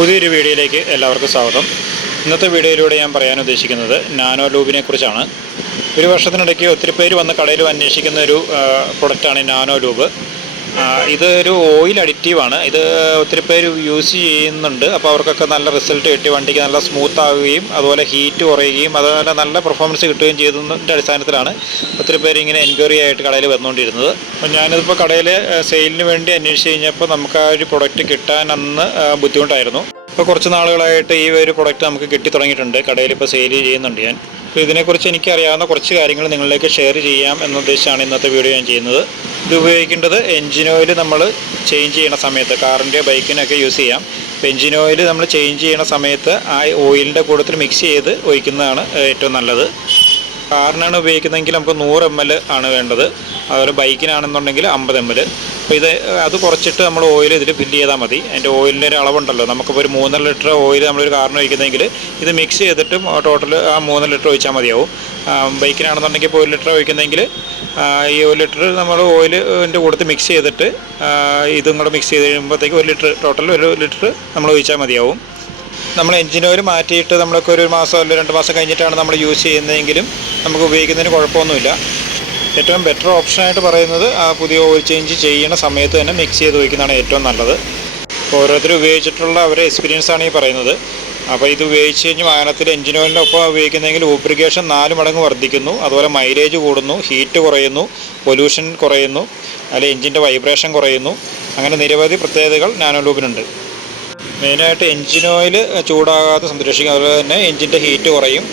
പുതിയൊരു വീഡിയോയിലേക്ക് എല്ലാവർക്കും സ്വാഗതം. ഇന്നത്തെ വീഡിയോയിലൂടെ ഞാൻ പറയാൻ ഉദ്ദേശിക്കുന്നത് നാനോ ലൂബിനെ കുറിച്ചാണ്. ഒരു വർഷത്തിനിടയ്ക്ക് ഒത്തിരി പേര് വന്ന് കടയിൽ അന്വേഷിക്കുന്ന ഒരു പ്രൊഡക്റ്റാണ് നാനോ ലൂബ്. ഇതൊരു ഓയിൽ അഡിറ്റീവാണ്. ഇത് ഒത്തിരി പേര് യൂസ് ചെയ്യുന്നുണ്ട്. അപ്പോൾ അവർക്കൊക്കെ നല്ല റിസൾട്ട് കിട്ടി, വണ്ടിക്ക് നല്ല സ്മൂത്ത് ആവുകയും അതുപോലെ ഹീറ്റ് കുറയുകയും അതുപോലെ നല്ല പെർഫോമൻസ് കിട്ടുകയും ചെയ്തതിൻ്റെ അടിസ്ഥാനത്തിലാണ് ഒത്തിരി പേര് ഇങ്ങനെ എൻക്വയറി ആയിട്ട് കടയിൽ വന്നുകൊണ്ടിരുന്നത്. അപ്പോൾ ഞാനിതിപ്പോൾ കടയിൽ സെയിലിന് വേണ്ടി അന്വേഷിച്ച് കഴിഞ്ഞപ്പോൾ നമുക്ക് ആ ഒരു പ്രൊഡക്റ്റ് കിട്ടാൻ അന്ന് ബുദ്ധിമുട്ടായിരുന്നു. ഇപ്പോൾ കുറച്ച് നാളുകളായിട്ട് ഈ ഒരു പ്രൊഡക്റ്റ് നമുക്ക് കിട്ടി തുടങ്ങിയിട്ടുണ്ട്. കടയിൽ ഇപ്പോൾ സെയിൽ ചെയ്യുന്നുണ്ട് ഞാൻ. അപ്പോൾ ഇതിനെക്കുറിച്ച് എനിക്കറിയാവുന്ന കുറച്ച് കാര്യങ്ങൾ നിങ്ങളിലേക്ക് ഷെയർ ചെയ്യാം എന്നുദ്ദേശിച്ചാണ് ഇന്നത്തെ വീഡിയോ ഞാൻ ചെയ്യുന്നത്. ഇത് ഉപയോഗിക്കേണ്ടത് എൻജിൻ ഓയിൽ നമ്മൾ ചേഞ്ച് ചെയ്യുന്ന സമയത്ത്, കാറിൻ്റെ ബൈക്കിനൊക്കെ യൂസ് ചെയ്യാം. അപ്പോൾ എൻജിൻ ഓയിൽ നമ്മൾ ചേഞ്ച് ചെയ്യുന്ന സമയത്ത് ആ ഓയിലിൻ്റെ കൂട്ടത്തിൽ മിക്സ് ചെയ്ത് ഒഴിക്കുന്നതാണ് ഏറ്റവും നല്ലത്. കാറിനാണ് ഉപയോഗിക്കുന്നതെങ്കിൽ നമുക്ക് 100 ml ആണ് വേണ്ടത്. അതുപോലെ ബൈക്കിനാണെന്നുണ്ടെങ്കിൽ 50 ml. അപ്പോൾ അത് കുറച്ചിട്ട് നമ്മൾ ഓയിൽ ഇതിൽ ഫില്ല് ചെയ്താൽ മതി. അതിൻ്റെ ഓയിലിൻ്റെ ഒരു അളവുണ്ടല്ലോ, നമുക്കിപ്പോൾ ഒരു 3 ലിറ്റർ ഓയിൽ നമ്മളൊരു കാറിന് ഒഴിക്കുന്നതെങ്കിൽ ഇത് മിക്സ് ചെയ്തിട്ട് ടോട്ടൽ ആ 3 ലിറ്റർ ഒഴിച്ചാൽ മതിയാവും. ബൈക്കിനാണെന്നുണ്ടെങ്കിൽ ഇപ്പോൾ 1 ലിറ്റർ ഒഴിക്കുന്നെങ്കിൽ ഈ 1 ലിറ്റർ നമ്മൾ ഓയിലിൻ്റെ കൂട്ടത്തിൽ മിക്സ് ചെയ്തിട്ട് ഇതും കൂടെ മിക്സ് ചെയ്ത് കഴിയുമ്പോഴത്തേക്ക് 1 ലിറ്റർ ടോട്ടൽ 1 ലിറ്റർ നമ്മൾ ഒഴിച്ചാൽ മതിയാവും. നമ്മൾ എൻജിൻ ഓയിൽ മാറ്റിയിട്ട് നമ്മളൊക്കെ ഒരു മാസം അല്ലെങ്കിൽ 2 മാസം കഴിഞ്ഞിട്ടാണ് നമ്മൾ യൂസ് ചെയ്യുന്നതെങ്കിലും നമുക്ക് ഉപയോഗിക്കുന്നതിന് കുഴപ്പമൊന്നുമില്ല. ഏറ്റവും ബെറ്റർ ഓപ്ഷനായിട്ട് പറയുന്നത് ആ പുതിയ ഓയിൽ ചേഞ്ച് ചെയ്യുന്ന സമയത്ത് തന്നെ മിക്സ് ചെയ്ത് ഒഴിക്കുന്നതാണ് ഏറ്റവും നല്ലത്. ഓരോരുത്തരും ഉപയോഗിച്ചിട്ടുള്ള അവരുടെ എക്സ്പീരിയൻസാണ് ഈ പറയുന്നത്. അപ്പോൾ ഇത് ഉപയോഗിച്ച് കഴിഞ്ഞ് വാഹനത്തിൽ എൻജിൻ ഓയിലിനൊപ്പം ഉപയോഗിക്കുന്നതെങ്കിൽ ലൂബ്രിക്കേഷൻ 4 മടങ്ങ് വർദ്ധിക്കുന്നു, അതുപോലെ മൈലേജ് കൂടുന്നു, ഹീറ്റ് കുറയുന്നു, പൊല്യൂഷൻ കുറയുന്നു, അല്ലെങ്കിൽ എൻജിൻ്റെ വൈബ്രേഷൻ കുറയുന്നു. അങ്ങനെ നിരവധി പ്രത്യേകതകൾ നാനോ ലൂബിനുണ്ട്. മെയിനായിട്ട് എൻജിൻ ഓയിൽ ചൂടാകാതെ സംരക്ഷിക്കും, അതുപോലെ തന്നെ എൻജിൻ്റെ ഹീറ്റ് കുറയും.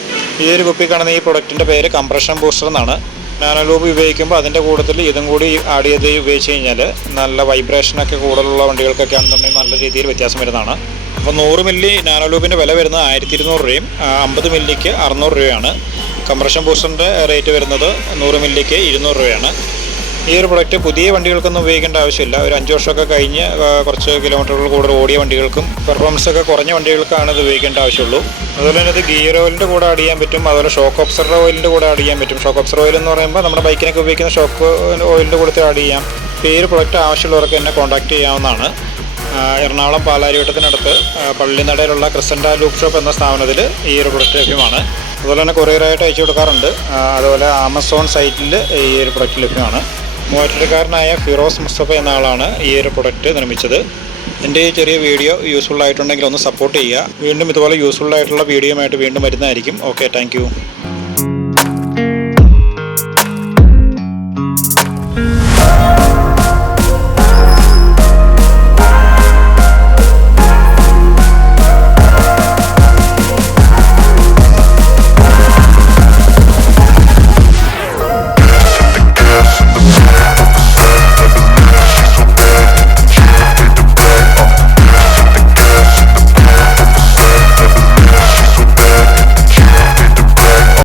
ഈ ഒരു കുപ്പി കാണുന്ന ഈ പ്രൊഡക്റ്റിൻ്റെ പേര് കംപ്രഷൻ ബൂസ്റ്റർ എന്നാണ്. നാനോ ലൂബ് ഉപയോഗിക്കുമ്പോൾ അതിൻ്റെ കൂട്ടത്തിൽ ഇതും കൂടി ആഡ് ചെയ്ത് ഉപയോഗിച്ച് കഴിഞ്ഞാൽ നല്ല വൈബ്രേഷനൊക്കെ കൂടുതലുള്ള വണ്ടികൾക്കൊക്കെ ആണെന്നുണ്ടെങ്കിൽ നല്ല രീതിയിൽ വ്യത്യാസം വരുന്നതാണ്. അപ്പോൾ 100 മില്ലി നാനോ ലൂബിൻ്റെ വില വരുന്നത് 1200 രൂപയും 50 മില്ലിക്ക് 600 രൂപയാണ്. കംപ്രഷൻ ബൂസ്റ്ററിൻ്റെ റേറ്റ് വരുന്നത് 100 മില്ലിക്ക് 200 രൂപയാണ്. ഈ ഒരു പ്രൊഡക്റ്റ് പുതിയ വണ്ടികൾക്കൊന്നും ഉപയോഗിക്കേണ്ട ആവശ്യമില്ല. ഒരു 5 വർഷമൊക്കെ കഴിഞ്ഞ് കുറച്ച് കിലോമീറ്ററുകൾ കൂടുതൽ ഓടിയ വണ്ടികൾക്കും പെർഫോമൻസ് ഒക്കെ കുറഞ്ഞ വണ്ടികൾക്കാണ് ഇത് ഉപയോഗിക്കേണ്ട ആവശ്യമുള്ളൂ. അതുപോലെ തന്നെ ഇത് ഗിയർ ഓയിലിൻ്റെ കൂടെ ആഡ് ചെയ്യാൻ പറ്റും, അതുപോലെ ഷോക്ക് ഓബ്സർവർ ഓയിലിൻ്റെ കൂടെ ആഡ് ചെയ്യാൻ പറ്റും. ഷോക്ക് ഓബ്സർവർ ഓയിൽ എന്ന് പറയുമ്പോൾ നമ്മുടെ ബൈക്കിനൊക്കെ ഉപയോഗിക്കുന്ന ഷോക്ക് ഓയിലിൻ്റെ കൂടെ ആഡ് ചെയ്യാം. അപ്പോൾ ഈ ഒരു പ്രൊഡക്റ്റ് ആവശ്യമുള്ളവർക്ക് എന്നെ കോൺടാക്ട് ചെയ്യാവുന്നതാണ്. എറണാകുളം പാലാരിവട്ടത്തിനടുത്ത് പള്ളിനടയിലുള്ള ക്രിസൻഡ ലൂബ് ഷോപ്പ് എന്ന സ്ഥാപനത്തിൽ ഈ ഒരു പ്രൊഡക്റ്റ് ലഭ്യമാണ്. അതുപോലെ തന്നെ കൊറിയറായിട്ട് അയച്ചു കൊടുക്കാറുണ്ട്. അതുപോലെ ആമസോൺ സൈറ്റിൽ ഈ ഒരു പ്രൊഡക്റ്റ് ലഭ്യമാണ്. മൂവാറ്റുപുഴക്കാരനായ ഫിറോസ് മുസ്തഫ എന്ന ആളാണ് ഈ ഒരു പ്രൊഡക്റ്റ് നിർമ്മിച്ചത്. എൻ്റെ ഈ ചെറിയ വീഡിയോ യൂസ്ഫുൾ ആയിട്ടുണ്ടെങ്കിൽ ഒന്ന് സപ്പോർട്ട് ചെയ്യുക. വീണ്ടും ഇതുപോലെ യൂസ്ഫുൾ ആയിട്ടുള്ള വീഡിയോയുമായിട്ട് വീണ്ടും വരുന്നതായിരിക്കും. Okay, thank you.